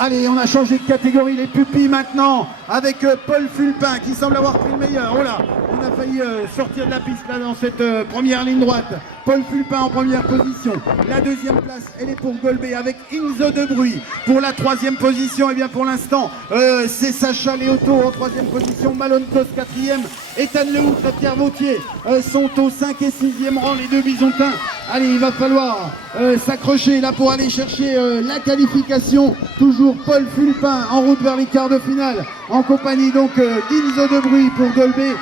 Allez, on a changé de catégorie, les pupilles maintenant, avec Paul Fulpin qui semble avoir pris le meilleur. Oh là, on a failli sortir de la piste là dans cette première ligne droite. Paul Fulpin en première position. La deuxième place, elle est pour Golbet avec Inzo de Bruy. Pour la troisième position, et bien pour l'instant, c'est Sacha Léoto en troisième position. Malonkos quatrième. Ethan Lehoutre et Pierre Vautier sont au 5 et 6e rang, les deux bisontins. Allez, il va falloir s'accrocher là pour aller chercher la qualification. Toujours Paul Fulpin en route vers les quarts de finale, en compagnie donc d'Inzo de Bruy pour Golbet.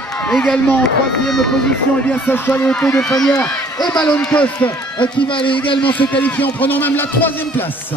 Également en troisième position, et bien Sacha Léoto de Fanière et Malonkos qui va aller également se qualifier en prenant même la troisième place.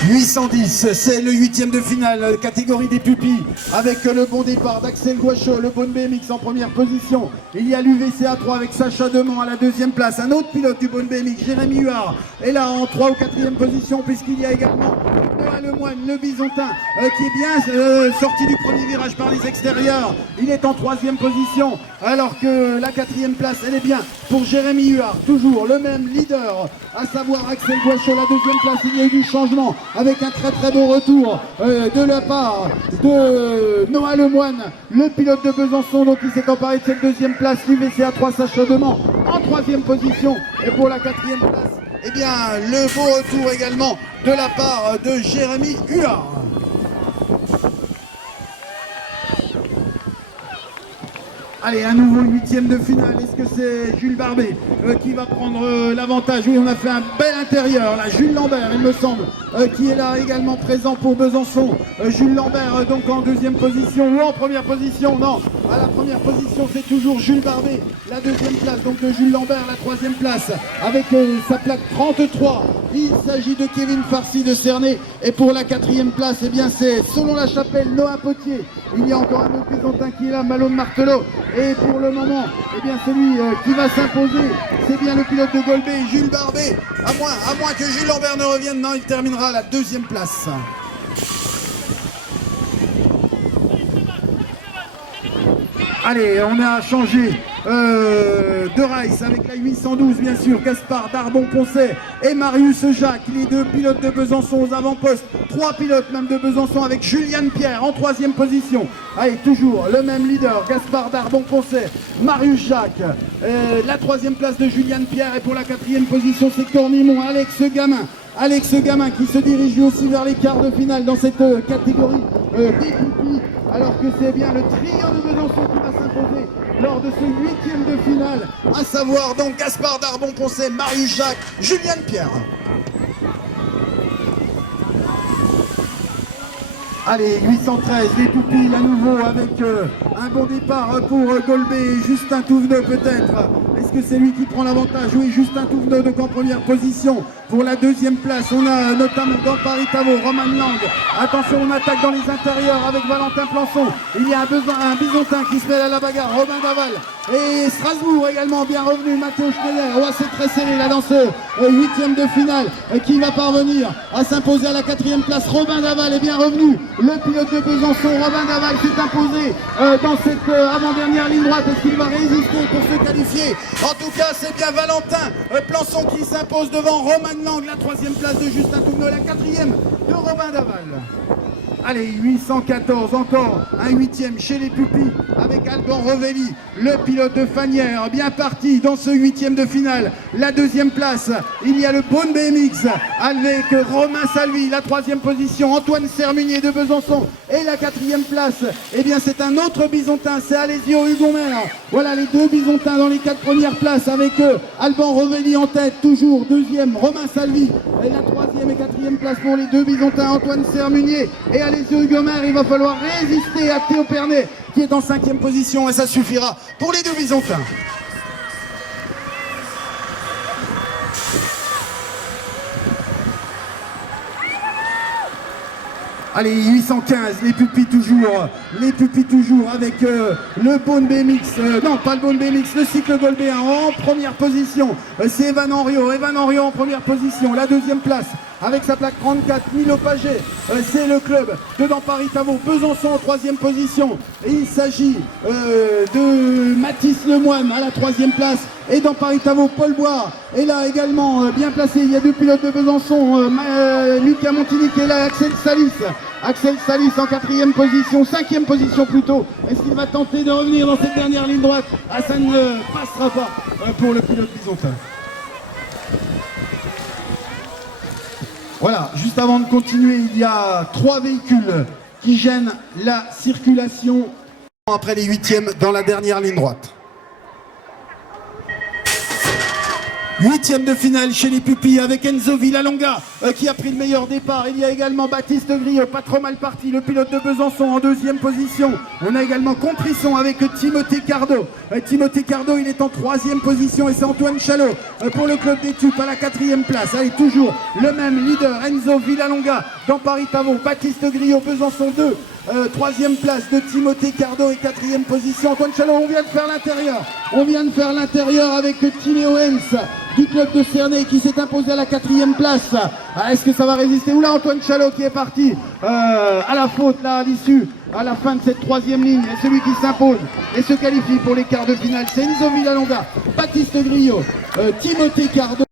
« 810, c'est le 8e de finale, catégorie des pupilles, avec le bon départ d'Axel Gouachaud, le bon BMX en première position. Il y a l'UVCA 3 avec Sacha Demont à la deuxième place. Un autre pilote du bon BMX, Jérémy Huard, est là en 3 ou 4e position, puisqu'il y a également Noah Lemoine, le bisontin, qui est bien sorti du premier virage par les extérieurs. Il est en 3e position, alors que la 4e place, elle est bien pour Jérémy Huard. Toujours le même leader, à savoir Axel Gouachaud. La deuxième place, il y a eu du changement, avec un très très beau retour de la part de Noah Lemoine, le pilote de Besançon, donc il s'est emparé de cette deuxième place. L'UVCA 3, Sacha Demont en 3e position, et pour la 4e place, eh bien le beau retour également de la part de Jérémy Huard. Allez, un nouveau 8e de finale. Est-ce que c'est Jules Barbet qui va prendre l'avantage? Oui, on a fait un bel intérieur là. Jules Lambert, il me semble, qui est là également présent pour Besançon. Jules Lambert donc en 2e position ou en première position? Non, à la première position c'est toujours Jules Barbet. La 2e place donc de Jules Lambert, la 3e place avec sa plaque 33. Il s'agit de Kevin Farcy de Cernay. Et pour la 4e place, eh bien c'est selon la chapelle Noah Potier. Il y a encore un autre bisantin qui est là, Malone Martelot. Et pour le moment, eh bien celui qui va s'imposer, c'est bien le pilote de Golbet, Jules Barbet. À moins que Jules Lambert ne revienne, non, il terminera à la 2e place. Allez, on a changé de race avec la 812 bien sûr, Gaspard Darbon-Poncet et Marius Jacques, les deux pilotes de Besançon aux avant-postes, 3 pilotes même de Besançon avec Juliane Pierre en 3e position. Allez, toujours le même leader, Gaspard Darbon-Poncet, Marius Jacques, la 3e place de Juliane Pierre, et pour la 4e position c'est Cornimont, Alex Gamin qui se dirige lui aussi vers les quarts de finale dans cette catégorie des pupilles, alors que c'est bien le trio de Besançon qui va s'imposer lors de ce 8e de finale, à savoir donc Gaspard Darbon-Poncet, Marius Jacques, Juliane Pierre. Allez, 813, les pupilles à nouveau avec un bon départ pour Golbet et Justin Touvenot peut-être. Est-ce que c'est lui qui prend l'avantage? Oui, Justin Touvenot donc en première position. Pour la 2e place, on a notamment dans Paris Tavo, Roman Lang. Attention, on attaque dans les intérieurs avec Valentin Plançon. Il y a un bisontin qui se mêle à la bagarre, Robin Daval. Et Strasbourg également bien revenu, Mathéo Schneider. Oh, c'est très serré là dans ce 8e de finale qui va parvenir à s'imposer à la 4e place. Robin Daval est bien revenu. Le pilote de Besançon, Robin Daval, s'est imposé dans cette avant-dernière ligne droite. Est-ce qu'il va résister pour se qualifier? En tout cas, c'est bien Valentin Plançon qui s'impose devant Roman Lang, la 3e place de Justin Touvenot, la 4e de Robin Daval. Allez, 814, encore un 8e chez les pupilles avec Alban Revelli, le pilote de Fanière, bien parti dans ce 8e de finale. La 2e place, il y a le Beaune BMX avec Romain Salvi, la 3e position, Antoine Sermunier de Besançon, et la 4e place, eh bien c'est un autre bisontin, c'est Alessio Hugonmer. Voilà les deux bisontins dans les 4 premières places avec Alban Revelli en tête, toujours 2e Romain Salvi, et la 3e et 4e place pour les deux bisontins, Antoine Sermunier et Alessio Hugonmer. Il va falloir résister à Théo Pernet qui est en 5e position, et ça suffira pour les deux bisontins. Allez, 815, les pupilles toujours avec le Beaune BMX, non pas le Beaune BMX, le cycle Golbet en première position, c'est Evan Henriot en première position. La 2e place, avec sa plaque 34. Milo Paget, c'est le club de dans Paris-Tavaux. Besançon en 3e position. Et il s'agit de Mathis Lemoine à la 3e place. Et dans Paris-Tavaux, Paul Bois est là également, bien placé. Il y a deux pilotes de Besançon, Lucas Montini qui est là, Axel Salis. Axel Salis en 4e position, 5e position plutôt. Est-ce qu'il va tenter de revenir dans cette dernière ligne droite? Ça ne passera pas pour le pilote bisontin. Voilà, juste avant de continuer, il y a 3 véhicules qui gênent la circulation après les 8e dans la dernière ligne droite. 8e de finale chez les pupilles avec Enzo Villalonga qui a pris le meilleur départ. Il y a également Baptiste Griot, pas trop mal parti, le pilote de Besançon en 2e position. On a également Contrisson avec Timothée Cardo. Timothée Cardo, il est en 3e position et c'est Antoine Chalot pour le club des Tupes à la 4e place. Allez, toujours le même leader, Enzo Villalonga dans Paris-Tavaux. Baptiste Griot, Besançon 2. 3e place de Timothée Cardo et 4e position Antoine Chalot. On vient de faire l'intérieur. On vient de faire l'intérieur avec Timéo Hens du club de Cernay qui s'est imposé à la 4e place. Est-ce que ça va résister? Oula, Antoine Chalot qui est parti à la faute là à l'issue, à la fin de cette 3e ligne. Et celui qui s'impose et se qualifie pour les quarts de finale, c'est Enzo Villalonga, Baptiste Griot, Timothée Cardo.